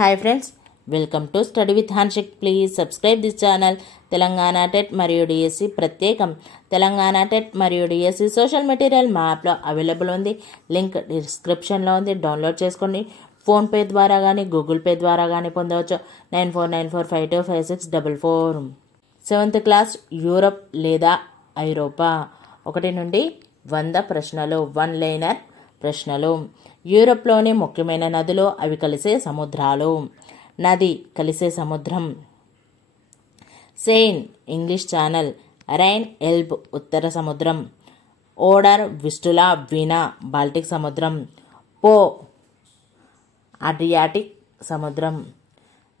Hi friends, welcome to study with Hanshik. Please subscribe this channel. Telangana TET మరియు DSC ప్రత్యేకం. Telangana TET మరియు DSC social material మా యాప్లో available ఉంది. లింక్ డిస్క్రిప్షన్లో ఉంది. డౌన్లోడ్ చేసుకోండి. ఫోన్పే ద్వారా కానీ గూగుల్ పే ద్వారా కానీ పొందవచ్చు. 9494525644. 7th క్లాస్ యూరప్ లేదా ఐరోపా 1 నుండి 100 ప్రశ్నలు, 1 లైనర్ ప్రశ్నలు. యూరప్లోని ముఖ్యమైన నదులు, అవి కలిసే సముద్రాలు. నది కలిసే సముద్రం సెయిన్ ఇంగ్లీష్ ఛానల్, రైన్ ఎల్బ్ ఉత్తర సముద్రం, ఓడర్ విస్టులా వీనా బాల్టిక్ సముద్రం, పో అడ్రియాటిక్ సముద్రం,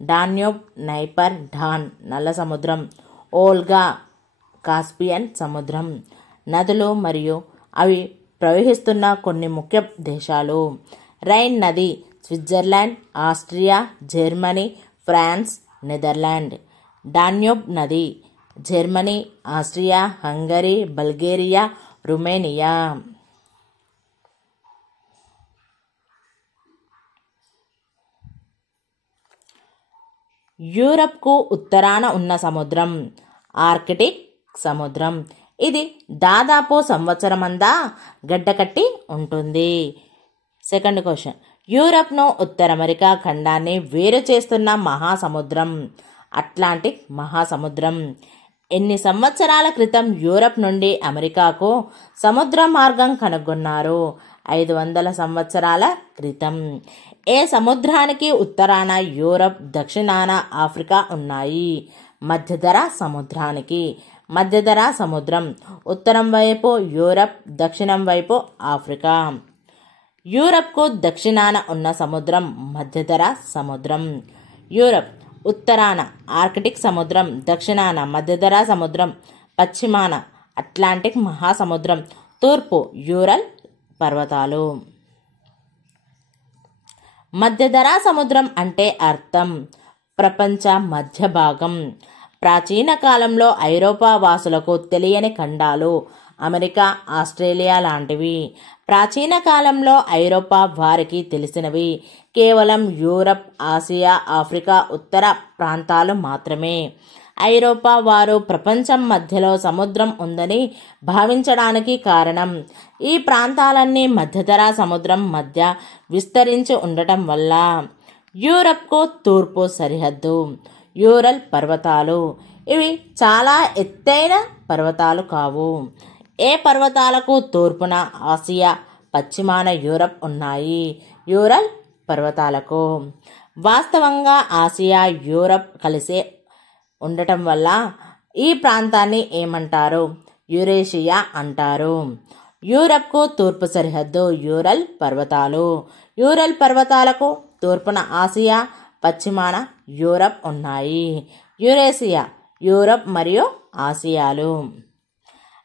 డాన్యూబ్ నైపర్ డాన్ నల్ల సముద్రం, ఓల్గా కాస్పియన్ సముద్రం. నదులు మరియు అవి ప్రవహిస్తున్న కొన్ని ముఖ్య దేశాలు. రైన్ నది Switzerland, Austria, Germany, France, Netherland. Danube నది Germany, Austria, Hungary, Bulgaria, Rumania. యూరప్కు ఉత్తరాన ఉన్న సముద్రం ఆర్కిటిక్ సముద్రం. ఇది దాదాపు సంవత్సరమంతా గడ్డకట్టి ఉంటుంది. సెకండ్ క్వశ్చన్, యూరప్ను ఉత్తర అమెరికా ఖండాన్ని వేరు చేస్తున్న మహాసముద్రం అట్లాంటిక్ మహాసముద్రం. ఎన్ని సంవత్సరాల క్రితం యూరప్ నుండి అమెరికాకు సముద్ర మార్గం కనుగొన్నారు? 500 సంవత్సరాల క్రితం. ఏ సముద్రానికి ఉత్తరాన యూరప్, దక్షిణాన ఆఫ్రికా ఉన్నాయి? మధ్యధరా సముద్రానికి. మధ్యధరా సముద్రం ఉత్తరం వైపు యూరప్, దక్షిణం వైపు ఆఫ్రికా. యూరప్కు దక్షిణాన ఉన్న సముద్రం మధ్యధరా సముద్రం. యూరప్ ఉత్తరాన ఆర్కిటిక్ సముద్రం, దక్షిణాన మధ్యధరా సముద్రం, పశ్చిమాన అట్లాంటిక్ మహాసముద్రం, తూర్పు యూరల్ పర్వతాలు. మధ్యధరా సముద్రం అంటే అర్థం ప్రపంచ మధ్య భాగం. ప్రాచీన కాలంలో ఐరోపా వాసులకు తెలియని ఖండాలు అమెరికా, ఆస్ట్రేలియా లాంటివి. ప్రాచీన కాలంలో ఐరోపా వారికి తెలిసినవి కేవలం యూరప్, ఆసియా, ఆఫ్రికా ఉత్తర ప్రాంతాలు మాత్రమే. ఐరోపా వారు ప్రపంచం మధ్యలో సముద్రం ఉందని భావించడానికి కారణం ఈ ప్రాంతాలన్నీ మధ్యధరా సముద్రం మధ్య విస్తరించి ఉండటం వల్ల. యూరప్కు తూర్పు సరిహద్దు యూరల్ పర్వతాలు. ఇవి చాలా ఎత్తైన పర్వతాలు కావు. ఏ పర్వతాలకు తూర్పున ఆసియా, పశ్చిమాన యూరప్ ఉన్నాయి? యూరల్ పర్వతాలకు. వాస్తవంగా ఆసియా, యూరప్ కలిసే ఉండటం వల్ల ఈ ప్రాంతాన్ని ఏమంటారు? యురేషియా అంటారు. యూరప్కు తూర్పు సరిహద్దు యూరల్ పర్వతాలు. యూరల్ పర్వతాలకు తూర్పున ఆసియా, పశ్చిమాన యూరప్ ఉన్నాయి. యురేషియా యూరప్ మరియు ఆసియాలు.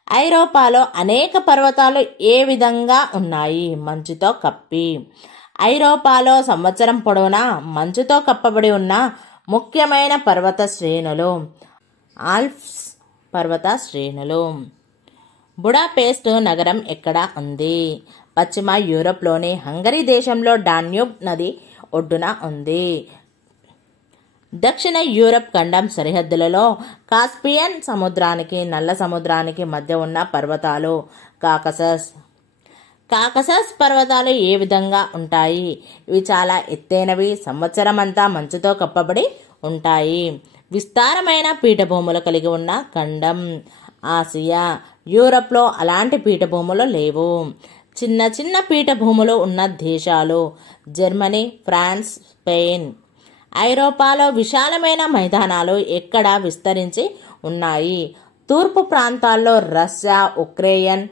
ఐరోపాలో అనేక పర్వతాలు ఏ విధంగా ఉన్నాయి? మంచుతో కప్పి. ఐరోపాలో సంవత్సరం పొడవునా మంచుతో కప్పబడి ఉన్న ముఖ్యమైన పర్వత శ్రేణులు ఆల్ప్స్ పర్వత శ్రేణులు. బుడాపెస్ట్ నగరం ఎక్కడ ఉంది? పశ్చిమ యూరప్లోని హంగరీ దేశంలో డాన్యూబ్ నది ఒడ్డున ఉంది. దక్షిణ యూరప్ ఖండం సరిహద్దులలో కాస్పియన్ సముద్రానికి, నల్ల సముద్రానికి మధ్య ఉన్న పర్వతాలు కాకసస్. కాకసస్ పర్వతాలు ఏ విధంగా ఉంటాయి? ఇవి చాలా ఎత్తైనవి, సంవత్సరం అంతా మంచుతో కప్పబడి ఉంటాయి. విస్తారమైన పీఠభూములు కలిగి ఉన్న ఖండం ఆసియా. యూరప్లో అలాంటి పీఠభూములు లేవు. చిన్న చిన్న పీఠభూములు ఉన్న దేశాలు జర్మనీ, ఫ్రాన్స్, స్పెయిన్. ఐరోపాలో విశాలమైన మైదానాలు ఎక్కడ విస్తరించి ఉన్నాయి? తూర్పు ప్రాంతాల్లో రష్యా, ఉక్రెయిన్,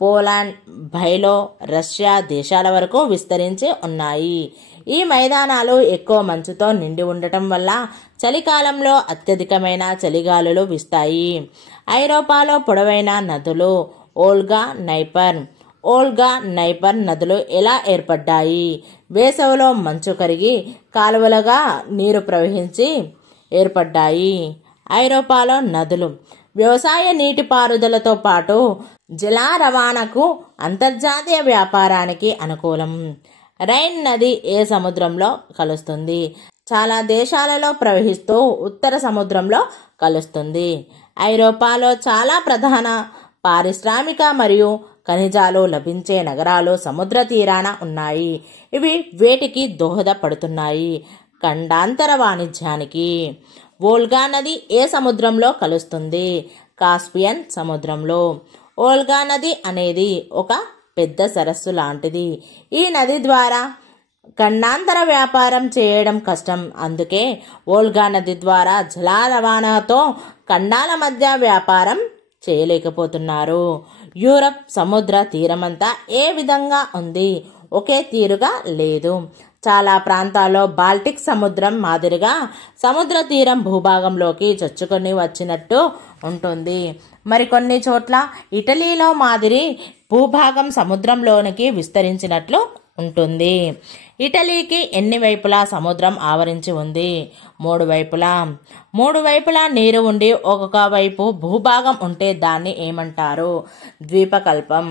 పోలాండ్, బైలో రష్యా దేశాల వరకు విస్తరించి ఉన్నాయి. ఈ మైదానాలు ఎక్కువ మంచుతో నిండి ఉండటం వల్ల చలికాలంలో అత్యధికమైన చలిగాలులు వీస్తాయి. ఐరోపాలో పొడవైన నదులు ఓల్గా, నైపర్. ఓల్గా, నైపర్ నదులు ఎలా ఏర్పడ్డాయి? వేసవిలో మంచు కరిగి కాలువలుగా నీరు ప్రవహించి ఏర్పడ్డాయి. ఐరోపాలో నదులు వ్యవసాయ నీటిపారుదలతో పాటు జల రవాణాకు, అంతర్జాతీయ వ్యాపారానికి అనుకూలం. రైన్ నది ఏ సముద్రంలో కలుస్తుంది? చాలా దేశాలలో ప్రవహిస్తూ ఉత్తర సముద్రంలో కలుస్తుంది. ఐరోపాలో చాలా ప్రధాన పారిశ్రామిక మరియు ఖనిజాలు లభించే నగరాలు సముద్ర తీరాన ఉన్నాయి. ఇవి వేటికి దోహదపడుతున్నాయి? ఖండాంతర వాణిజ్యానికి. వోల్గా నది ఏ సముద్రంలో కలుస్తుంది? కాస్పియన్ సముద్రంలో. వోల్గా నది అనేది ఒక పెద్ద సరస్సు లాంటిది. ఈ నది ద్వారా ఖండాంతర వ్యాపారం చేయడం కష్టం. అందుకే వోల్గా నది ద్వారా జల రవాణాతో ఖండాల మధ్య వ్యాపారం చేయలేకపోతున్నారు. యూరప్ సముద్ర తీరమంతా ఏ విధంగా ఉంది? ఒకే తీరుగా లేదు. చాలా ప్రాంతాల్లో బాల్టిక్ సముద్రం మాదిరిగా సముద్ర తీరం భూభాగంలోకి చొచ్చుకొని వచ్చినట్టు ఉంటుంది. మరికొన్ని చోట్ల ఇటలీలో మాదిరి భూభాగం సముద్రంలోనికి విస్తరించినట్లు ఉంటుంది. ఇటలీకి ఎన్ని వైపులా సముద్రం ఆవరించి ఉంది? 3 వైపులా. 3 వైపులా నీరు ఉండి ఒక్కొక్క వైపు భూభాగం ఉంటే దాన్ని ఏమంటారు? ద్వీపకల్పం.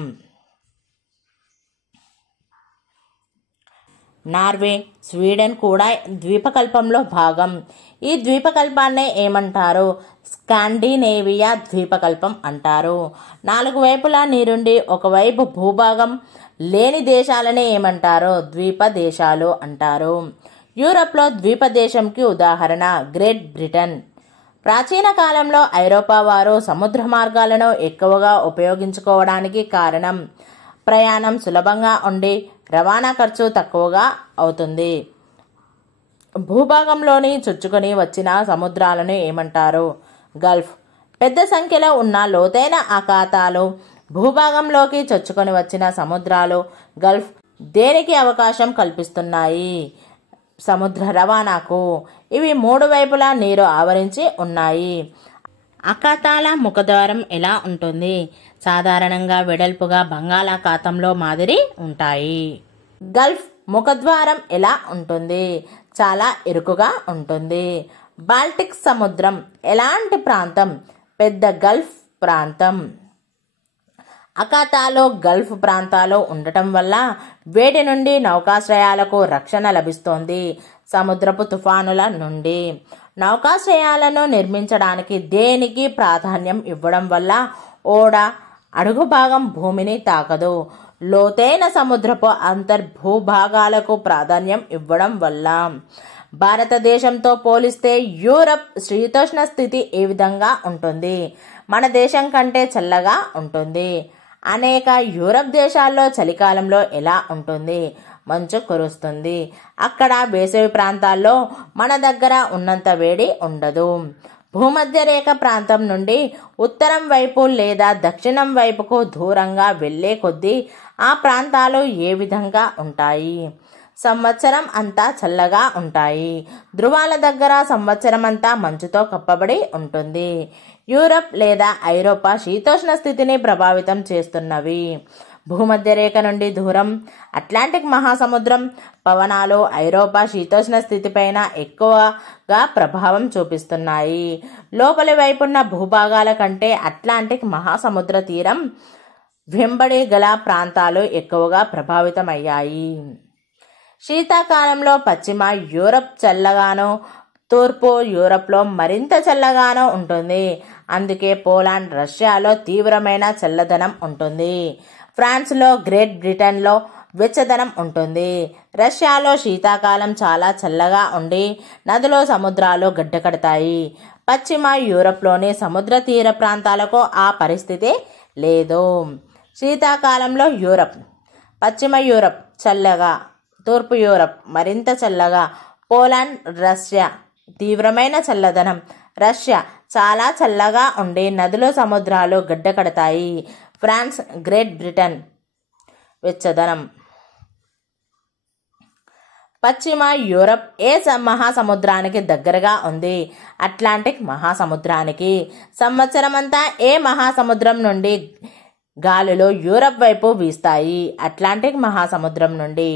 నార్వే, స్వీడన్ కూడా ద్వీపకల్పంలో భాగం. ఈ ద్వీపకల్పాన్ని ఏమంటారు? స్కాండినేవియా ద్వీపకల్పం అంటారు. 4 వైపులా నీరుండి ఒకవైపు భూభాగం లేని దేశాలని ఏమంటారు? ద్వీప దేశాలు అంటారు. యూరప్లో ద్వీప దేశంకి ఉదాహరణ గ్రేట్ బ్రిటన్. ప్రాచీన కాలంలో ఐరోపా వారు సముద్ర మార్గాలను ఎక్కువగా ఉపయోగించుకోవడానికి కారణం ప్రయాణం సులభంగా ఉండి రవాణా ఖర్చు తక్కువగా అవుతుంది. భూభాగంలోని చొచ్చుకొని వచ్చిన సముద్రాలను ఏమంటారు? గల్ఫ్. పెద్ద సంఖ్యలో ఉన్న లోతైన అఖాతాలు భూభాగంలోకి చొచ్చుకొని వచ్చిన సముద్రాలు గల్ఫ్ దేనికి అవకాశం కల్పిస్తున్నాయి? సముద్ర రవాణాకు. ఇవి 3 వైపులా నీరు ఆవరించి ఉన్నాయి. అఖాతాల ముఖద్వారం ఎలా ఉంటుంది? సాధారణంగా వెడల్పుగా బంగాళాఖాతంలో మాదిరి ఉంటాయి. గల్ఫ్ ముఖద్వారం ఎలా ఉంటుంది? చాలా ఇరుకుగా ఉంటుంది. బాల్టిక్ సముద్రం ఎలాంటి ప్రాంతం? పెద్ద గల్ఫ్ ప్రాంతం. అఖాతాలో గల్ఫ్ ప్రాంతాలు ఉండటం వల్ల వేడి నుండి నౌకాశ్రయాలకు రక్షణ లభిస్తోంది. సముద్రపు తుఫానుల నుండి. నౌకాశ్రయాలను నిర్మించడానికి దేనికి ప్రాధాన్యం ఇవ్వడం వల్ల ఓడ అడుగు భాగం భూమిని తాకదు. లోతైన సముద్రపు అంతర్భూభాగాలకు ప్రాధాన్యం ఇవ్వడం వల్ల. భారతదేశంతో పోలిస్తే యూరప్ శీతోష్ణ స్థితి ఏ విధంగా ఉంటుంది? మన దేశం కంటే చల్లగా ఉంటుంది. అనేక యూరప్ దేశాల్లో చలికాలంలో ఎలా ఉంటుంది? మంచు కురుస్తుంది. అక్కడ వేసవి ప్రాంతాల్లో మన దగ్గర ఉన్నంత వేడి ఉండదు. భూమధ్య రేఖ ప్రాంతం నుండి ఉత్తరం వైపు లేదా దక్షిణం వైపుకు దూరంగా వెళ్లే కొద్దీ ఆ ప్రాంతాలు ఏ విధంగా ఉంటాయి? సంవత్సరం అంతా చల్లగా ఉంటాయి. ధృవాల దగ్గర సంవత్సరం అంతా మంచుతో కప్పబడి ఉంటుంది. యూరప్ లేదా ఐరోపా శీతోష్ణ స్థితిని ప్రభావితం చేస్తున్నవి. భూమధ్య రేఖ నుండి దూరం అట్లాంటిక్ మహాసముద్రం పవనాలు ఐరోపా శీతోష్ణ స్థితిపైన ఎక్కువగా ప్రభావం చూపిస్తున్నాయి. లోపలి వైపున్న భూభాగాల కంటే అట్లాంటిక్ మహాసముద్ర తీరం వెంబడి గల ప్రాంతాలు ఎక్కువగా ప్రభావితమయ్యాయి. శీతాకాలంలో పశ్చిమ యూరప్ చల్లగానో తూర్పు యూరప్లో మరింత చల్లగానో ఉంటుంది. అందుకే పోలాండ్, రష్యాలో తీవ్రమైన చల్లదనం ఉంటుంది. ఫ్రాన్స్లో, గ్రేట్ బ్రిటన్లో వెచ్చదనం ఉంటుంది. రష్యాలో శీతాకాలం చాలా చల్లగా ఉండి నదులు సముద్రాలు గడ్డకడతాయి. పశ్చిమ యూరప్లోని సముద్ర తీర ప్రాంతాలకు ఆ పరిస్థితి లేదు. శీతాకాలంలో యూరప్, పశ్చిమ యూరప్ చల్లగా, తూర్పు యూరప్ మరింత చల్లగా. పోలాండ్, రష్యా తీవ్రమైన చల్లదనం. రష్యా చాలా చల్లగా ఉండి నదులు సముద్రాలు గడ్డకడతాయి. ఫ్రాన్స్, గ్రేట్ బ్రిటన్ వెచ్చదనం. పశ్చిమ యూరప్ ఏ మహాసముద్రానికి దగ్గరగా ఉంది? అట్లాంటిక్ మహాసముద్రానికి. సంవత్సరమంతా ఏ మహాసముద్రం నుండి గాలులు యూరప్ వైపు వీస్తాయి? అట్లాంటిక్ మహాసముద్రం నుండి.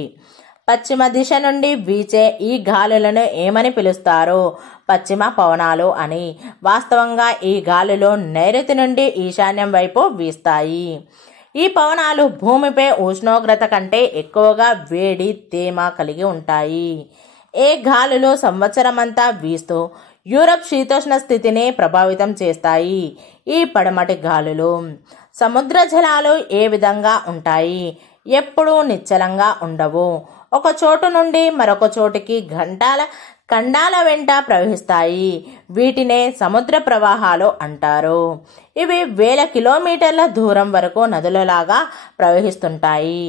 పశ్చిమ దిశ నుండి వీచే ఈ గాలులను ఏమని పిలుస్తారు? పశ్చిమ పవనాలు అని. వాస్తవంగా ఈ గాలులు నైరుతి నుండి ఈశాన్యం వైపు వీస్తాయి. ఈ పవనాలు భూమిపై ఉష్ణోగ్రత కంటే ఎక్కువగా వేడి తేమ కలిగి ఉంటాయి. ఏ గాలులు సంవత్సరమంతా వీస్తూ యూరప్ శీతోష్ణ స్థితిని ప్రభావితం చేస్తాయి. ఈ పడమటి గాలులు సముద్ర జలాలు ఏ విధంగా ఉంటాయి? ఎప్పుడూ నిశ్చలంగా ఉండవు. ఒక చోటు నుండి మరొక చోటికి ఖండాల వెంట ప్రవహిస్తాయి. వీటినే సముద్ర ప్రవాహాలు అంటారు. ఇవి వేల కిలోమీటర్ల దూరం వరకు నదులలాగా ప్రవహిస్తుంటాయి.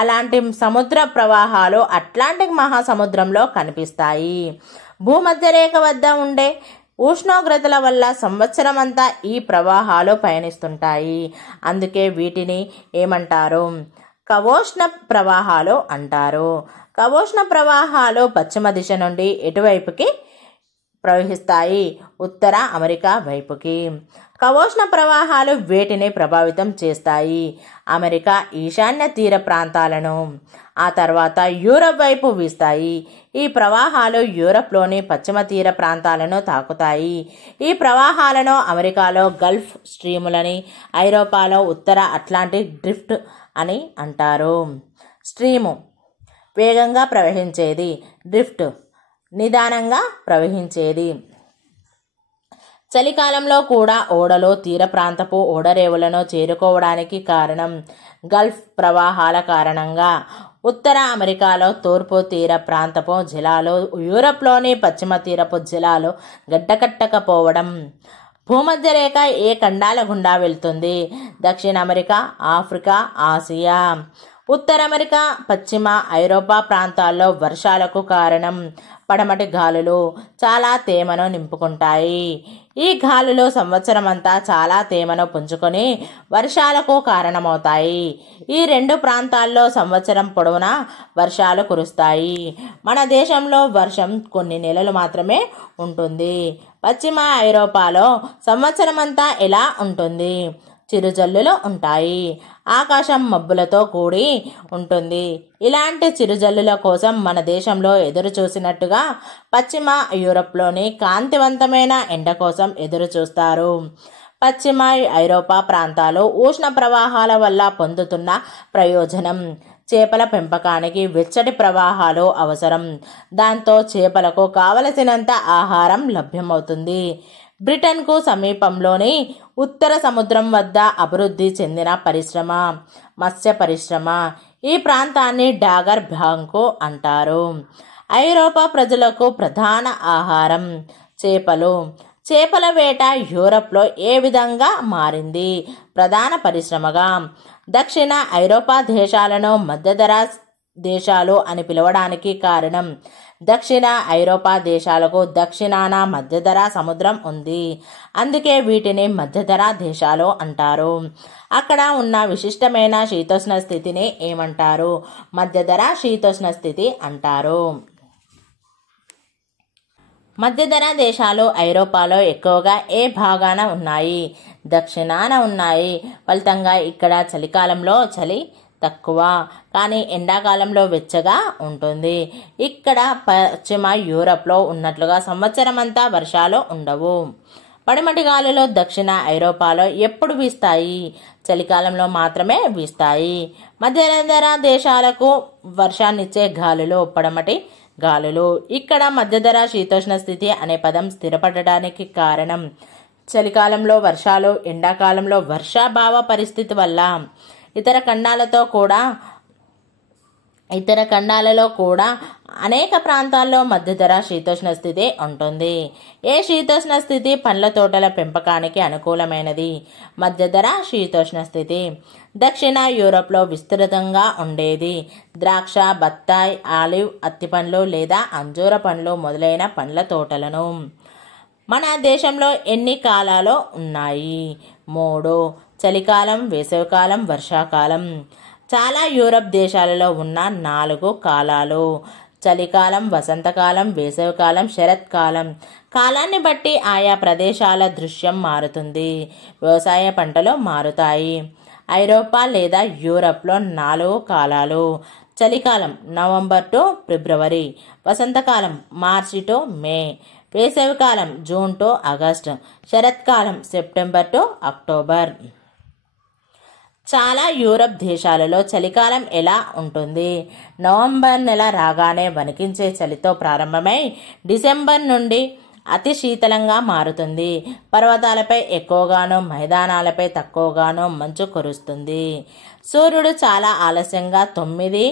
అలాంటి సముద్ర ప్రవాహాలు అట్లాంటిక్ మహాసముద్రంలో కనిపిస్తాయి. భూమధ్యరేఖ వద్ద ఉండే ఉష్ణోగ్రతల వల్ల సంవత్సరం అంతా ఈ ప్రవాహాలు పయనిస్తుంటాయి. అందుకే వీటిని ఏమంటారు? కవోష్ణ ప్రవాహాలు అంటారు. కవోష్ణ ప్రవాహాలు పశ్చిమ దిశ నుండి ఎటువైపుకి ప్రవహిస్తాయి? ఉత్తర అమెరికా వైపుకి. కవోష్ణ ప్రవాహాలు వేటిని ప్రభావితం చేస్తాయి? అమెరికా ఈశాన్య తీర ప్రాంతాలను. ఆ తర్వాత యూరప్ వైపు వీస్తాయి. ఈ ప్రవాహాలు యూరప్లోని పశ్చిమ తీర ప్రాంతాలను తాకుతాయి. ఈ ప్రవాహాలను అమెరికాలో గల్ఫ్ స్ట్రీములని, ఐరోపాలో ఉత్తర అట్లాంటిక్ డ్రిఫ్ట్ అని అంటారు. స్ట్రీము వేగంగా ప్రవహించేది, డ్రిఫ్ట్ నిదానంగా ప్రవహించేది. చలికాలంలో కూడా ఓడలు తీర ప్రాంతపు ఓడరేవులను చేరుకోవడానికి కారణం గల్ఫ్ ప్రవాహాల కారణంగా. ఉత్తర అమెరికాలో తూర్పు తీర ప్రాంతపు జలాలు యూరప్లోని పశ్చిమ తీరపు జలాలు గడ్డకట్టకపోవడం. భూమధ్యరేఖ ఏ ఖండాల గుండా వెళ్తుంది? దక్షిణ అమెరికా, ఆఫ్రికా, ఆసియా. ఉత్తర అమెరికా, పశ్చిమ ఐరోపా ప్రాంతాల్లో వర్షాలకు కారణం పడమటి గాలులు చాలా తేమను నింపుకుంటాయి. ఈ గాలులు సంవత్సరం అంతా చాలా తేమను పుంజుకొని వర్షాలకు కారణమవుతాయి. ఈ రెండు ప్రాంతాల్లో సంవత్సరం పొడవునా వర్షాలు కురుస్తాయి. మన దేశంలో వర్షం కొన్ని నెలలు మాత్రమే ఉంటుంది. పశ్చిమ ఐరోపాలో సంవత్సరం అంతా ఎలా ఉంటుంది? చిరుజల్లులు ఉంటాయి. ఆకాశం మబ్బులతో కూడి ఉంటుంది. ఇలాంటి చిరుజల్లుల కోసం మన దేశంలో ఎదురు చూసినట్టుగా పశ్చిమ యూరప్లోని కాంతివంతమైన ఎండ కోసం ఎదురు చూస్తారు. పశ్చిమ ఐరోపా ప్రాంతాలు ఉష్ణ ప్రవాహాల వల్ల పొందుతున్న ప్రయోజనం. చేపల పెంపకానికి వెచ్చటి ప్రవాహాలు అవసరం. దాంతో చేపలకు కావలసినంత ఆహారం లభ్యమవుతుంది. బ్రిటన్కు సమీపంలోని ఉత్తర సముద్రం వద్ద అభివృద్ధి చెందిన పరిశ్రమ మత్స్య పరిశ్రమ. ఈ ప్రాంతాన్ని డాగర్ బ్యాంకు అంటారు. ఐరోపా ప్రజలకు ప్రధాన ఆహారం చేపలు. చేపల వేట యూరప్లో ఏ విధంగా మారింది? ప్రధాన పరిశ్రమగా. దక్షిణ ఐరోపా దేశాలను మధ్యధరా దేశాలు అని పిలవడానికి కారణం దక్షిణ ఐరోపా దేశాలకు దక్షిణాన మధ్యధరా సముద్రం ఉంది. అందుకే వీటిని మధ్యధరా దేశాలు అంటారు. అక్కడ ఉన్న విశిష్టమైన శీతోష్ణ స్థితిని ఏమంటారు? మధ్యధరా శీతోష్ణ స్థితి అంటారు. మధ్యధరా దేశాలు ఐరోపాలో ఎక్కువగా ఏ భాగాన ఉన్నాయి? దక్షిణాన ఉన్నాయి. ఫలితంగా ఇక్కడ చలికాలంలో చలి తక్కువ, కానీ ఎండాకాలంలో వెచ్చగా ఉంటుంది. ఇక్కడ పశ్చిమ యూరప్లో ఉన్నట్లుగా సంవత్సరం అంతా వర్షాలు ఉండవు. పడమటి గాలులు దక్షిణ ఐరోపాలో ఎప్పుడు వీస్తాయి? చలికాలంలో మాత్రమే వీస్తాయి. మధ్యధరా దేశాలకు వర్షాన్నిచ్చే గాలులు పడమటి గాలులు. ఇక్కడ మధ్యధరా శీతోష్ణ స్థితి అనే పదం స్థిరపడడానికి కారణం చలికాలంలో వర్షాలు, ఎండాకాలంలో వర్షాభావ పరిస్థితి వల్ల. ఇతర ఖండాలలో కూడా అనేక ప్రాంతాల్లో మధ్యధరా శీతోష్ణ స్థితి ఉంటుంది. ఏ శీతోష్ణ స్థితి పండ్ల తోటల పెంపకానికి అనుకూలమైనది? మధ్యధరా శీతోష్ణ స్థితి. దక్షిణ యూరప్లో విస్తృతంగా ఉండేది. ద్రాక్ష, బత్తాయి, ఆలివ్, అత్తిపండ్లు లేదా అంజూర పండ్లు మొదలైన పండ్ల తోటలను. మన దేశంలో ఎన్ని కాలాలు ఉన్నాయి? 3. చలికాలం, వేసవికాలం, వర్షాకాలం. చాలా యూరప్ దేశాలలో ఉన్న 4 కాలాలు: చలికాలం, వసంతకాలం, వేసవికాలం, శరత్కాలం. కాలాన్ని బట్టి ఆయా ప్రదేశాల దృశ్యం మారుతుంది. వ్యవసాయ పంటలు మారుతాయి. ఐరోపా లేదా యూరప్లో 4 కాలాలు: చలికాలం నవంబర్ టు ఫిబ్రవరి, వసంతకాలం మార్చి టు మే, వేసవికాలం జూన్ టు ఆగస్ట్, శరత్కాలం సెప్టెంబర్ టు అక్టోబర్. చాలా యూరప్ దేశాలలో చలికాలం ఎలా ఉంటుంది? నవంబర్ నెల రాగానే వణికించే చలితో ప్రారంభమై డిసెంబర్ నుండి అతి శీతలంగా మారుతుంది. పర్వతాలపై ఎక్కువగాను మైదానాలపై తక్కువగాను మంచు కురుస్తుంది. సూర్యుడు చాలా ఆలస్యంగా 9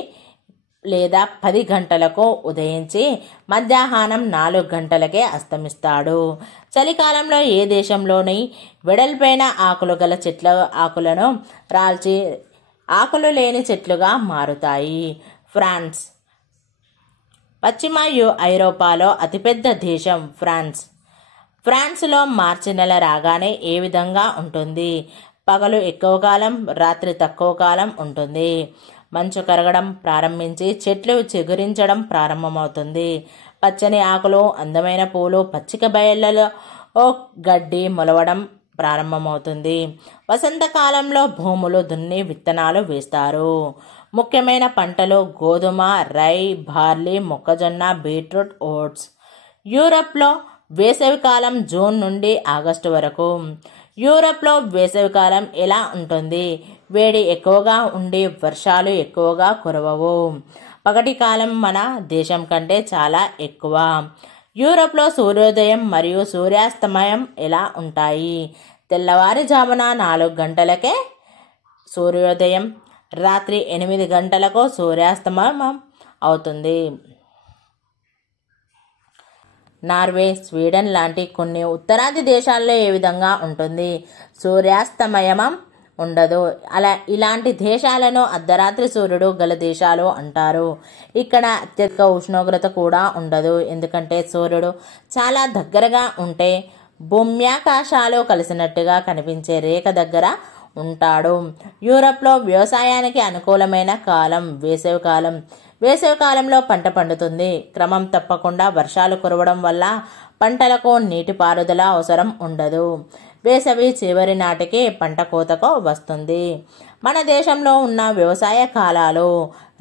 లేదా 10 గంటలకు ఉదయించి మధ్యాహ్నం 4 గంటలకే అస్తమిస్తాడు. చలికాలంలో ఏ దేశంలోని వెడల్పైన ఆకులు గల చెట్ల ఆకులను రాల్చి ఆకులు లేని చెట్లుగా మారుతాయి? ఫ్రాన్స్. పశ్చిమ ఐరోపాలో అతిపెద్ద దేశం ఫ్రాన్స్. ఫ్రాన్స్లో మార్చి నెల రాగానే ఏ విధంగా ఉంటుంది? పగలు ఎక్కువ కాలం, రాత్రి తక్కువ కాలం ఉంటుంది. మంచు కరగడం ప్రారంభించి చెట్లు చిగురించడం ప్రారంభమవుతుంది. పచ్చని ఆకులు, అందమైన పూలు, పచ్చిక బయళ్లలో గడ్డి మొలవడం ప్రారంభమవుతుంది. వసంతకాలంలో భూములు దున్ని విత్తనాలు వేస్తారు. ముఖ్యమైన పంటలు గోధుమ, రై, బార్లీ, మొక్కజొన్న, బీట్రూట్, ఓట్స్. యూరప్లో వేసవికాలం జూన్ నుండి ఆగస్టు వరకు. యూరప్లో వేసవికాలం ఎలా ఉంటుంది? వేడి ఎక్కువగా ఉండి వర్షాలు ఎక్కువగా కురవవు. పగటి కాలం మన దేశం కంటే చాలా ఎక్కువ. యూరప్లో సూర్యోదయం మరియు సూర్యాస్తమయం ఎలా ఉంటాయి? తెల్లవారుజామున 4 గంటలకే సూర్యోదయం, రాత్రి 8 గంటలకు సూర్యాస్తమయం అవుతుంది. నార్వే, స్వీడన్ లాంటి కొన్ని ఉత్తరాది దేశాల్లో ఏ విధంగా ఉంటుంది? సూర్యాస్తమయం ఉండదు. ఇలాంటి దేశాలను అర్ధరాత్రి సూర్యుడు గల దేశాలు అంటారు. ఇక్కడ అత్యధిక ఉష్ణోగ్రత కూడా ఉండదు. ఎందుకంటే సూర్యుడు చాలా దగ్గరగా ఉంటే భూమ్యాకాశాలు కలిసినట్టుగా కనిపించే రేఖ దగ్గర ఉంటాడు. యూరప్లో వ్యవసాయానికి అనుకూలమైన కాలం వేసవికాలం. వేసవికాలంలో పంట పండుతుంది. క్రమం తప్పకుండా వర్షాలు కురవడం వల్ల పంటలకు నీటిపారుదల అవసరం ఉండదు. వేసవి చివరి నాటికి పంట కోతకు వస్తుంది. మన దేశంలో ఉన్న వ్యవసాయ కాలాలు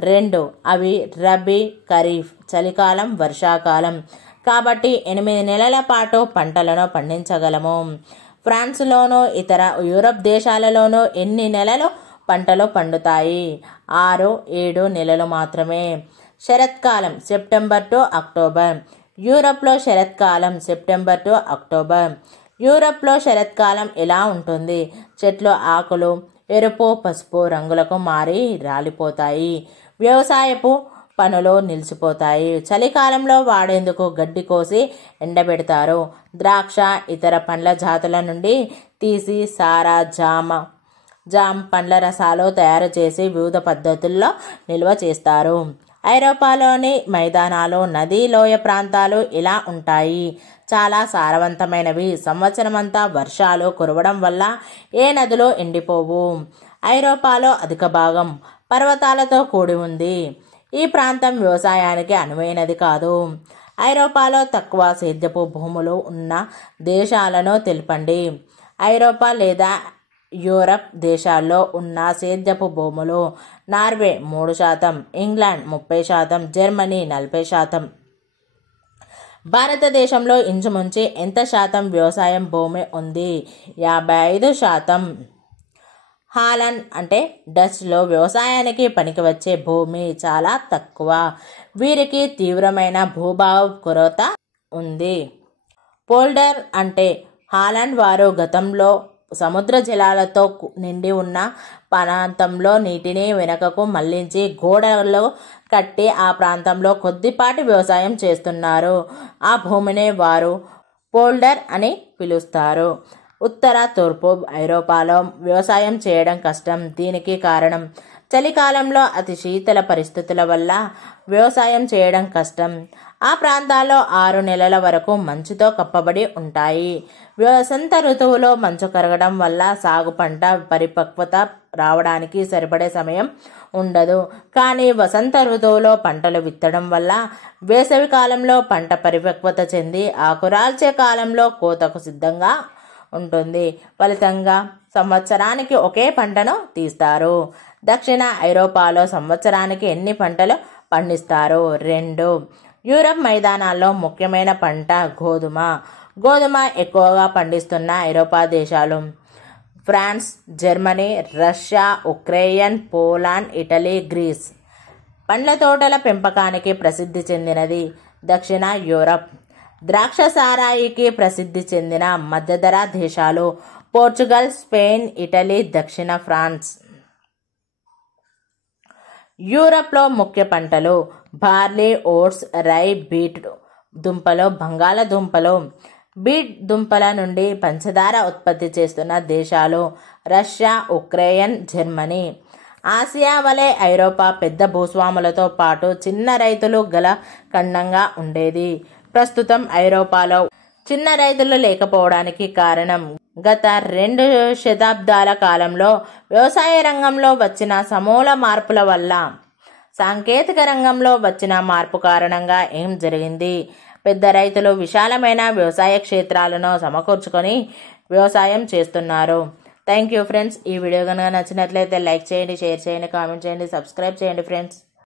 2. అవి రబీ, ఖరీఫ్. చలికాలం, వర్షాకాలం. కాబట్టి 8 నెలల పాటు పంటలను పండించగలము. ఫ్రాన్స్లోనూ ఇతర యూరప్ దేశాలలోనూ ఎన్ని నెలలు పంటలు పండుతాయి? 6-7 నెలలు మాత్రమే. శరత్కాలం సెప్టెంబర్ టు అక్టోబర్. యూరప్లో శరత్కాలం సెప్టెంబర్ టు అక్టోబర్. యూరప్లో శరత్కాలం ఎలా ఉంటుంది? చెట్లు ఆకులు ఎరుపు, పసుపు రంగులకు మారి రాలిపోతాయి. వ్యవసాయపు పనులు నిలిచిపోతాయి. చలికాలంలో వాడేందుకు గడ్డి కోసి ఎండబెడతారు. ద్రాక్ష, ఇతర పండ్ల జాతుల నుండి తీసి సారా, జామ్ పండ్ల రసాలు తయారు చేసి వివిధ పద్ధతుల్లో నిల్వ చేస్తారు. ఐరోపాలోని మైదానాలు, నదీ లోయ ప్రాంతాలు ఎలా ఉంటాయి? చాలా సారవంతమైనవి. సంవత్సరమంతా వర్షాలు కురవడం వల్ల ఏ నదులు ఎండిపోవు. ఐరోపాలో అధిక భాగం పర్వతాలతో కూడి ఉంది. ఈ ప్రాంతం వ్యవసాయానికి అనువైనది కాదు. ఐరోపాలో తక్కువ సేద్యపు భూములు ఉన్న దేశాలను తెలపండి. ఐరోపా లేదా యూరప్ దేశాల్లో ఉన్న సేద్యపు భూములు: నార్వే 3%, ఇంగ్లాండ్ 30%, జర్మనీ 40%. భారతదేశంలో ఇంచుమించు ఎంత శాతం వ్యవసాయం భూమి ఉంది? 55%. హాలండ్ అంటే డచ్లో వ్యవసాయానికి పనికి వచ్చే భూమి చాలా తక్కువ. వీరికి తీవ్రమైన భూభావ కొరత ఉంది. పోల్డర్ అంటే హాలండ్ వారు గతంలో సముద్ర జలాలతో నిండి ఉన్న ప్రాంతంలో నీటిని వెనుకకు మళ్లించి గోడలు కట్టి ఆ ప్రాంతంలో కొద్దిపాటి వ్యవసాయం చేస్తున్నారు. ఆ భూమిని వారు పోల్డర్ అని పిలుస్తారు. ఉత్తర, తూర్పు ఐరోపాలో వ్యవసాయం చేయడం కష్టం. దీనికి కారణం చలికాలంలో అతి శీతల పరిస్థితుల వల్ల వ్యవసాయం చేయడం కష్టం. ఆ ప్రాంతాల్లో 6 నెలల వరకు మంచుతో కప్పబడి ఉంటాయి. వసంత ఋతువులో మంచు కరగడం వల్ల సాగు పంట పరిపక్వత రావడానికి సరిపడే సమయం ఉండదు. కానీ వసంత ఋతువులో పంటలు విత్తడం వల్ల వేసవి కాలంలో పంట పరిపక్వత చెంది ఆకురాల్చే కాలంలో కోతకు సిద్ధంగా ఉంటుంది. ఫలితంగా సంవత్సరానికి ఒకే పంటను తీస్తారు. దక్షిణ ఐరోపాలో సంవత్సరానికి ఎన్ని పంటలు పండిస్తారు? 2. యూరప్ మైదానాల్లో ముఖ్యమైన పంట గోధుమ. గోధుమ ఎక్కువగా పండిస్తున్న ఐరోపా దేశాలు: France, Germany, Russia, Ukraine, Poland, Italy, Greece. పండ్ల తోటల పెంపకానికి ప్రసిద్ధి చెందినది దక్షిణ యూరప్. ద్రాక్ష సారాయికి ప్రసిద్ధి చెందిన మధ్యధర దేశాలు పోర్చుగల్, స్పెయిన్, ఇటలీ, దక్షిణ ఫ్రాన్స్. యూరప్లో ముఖ్య పంటలు బార్లీ, ఓట్స్, రై, బీట్ దుంపలు, బంగాళదుంపలు. బీట్ దుంపల నుండి పంచదార ఉత్పత్తి చేస్తున్న దేశాలు రష్యా, ఉక్రెయిన్, జర్మనీ. ఆసియా వలె ఐరోపా పెద్ద భూస్వాములతో పాటు చిన్న రైతులు గల ఖండంగా ఉండేది. ప్రస్తుతం ఐరోపాలో చిన్న రైతులు లేకపోవడానికి కారణం గత 2 శతాబ్దాల కాలంలో వ్యవసాయ రంగంలో వచ్చిన సమూల మార్పుల వల్ల. సాంకేతిక రంగంలో వచ్చిన మార్పు కారణంగా ఏం జరిగింది? పెద్ద రైతులు విశాలమైన వ్యవసాయ క్షేత్రాలను సమకూర్చుకొని వ్యవసాయం చేస్తున్నారు. Thank you friends. ఈ వీడియో కనుక నచ్చినట్లయితే లైక్ చేయండి, షేర్ చేయండి, కామెంట్ చేయండి, సబ్స్క్రైబ్ చేయండి ఫ్రెండ్స్.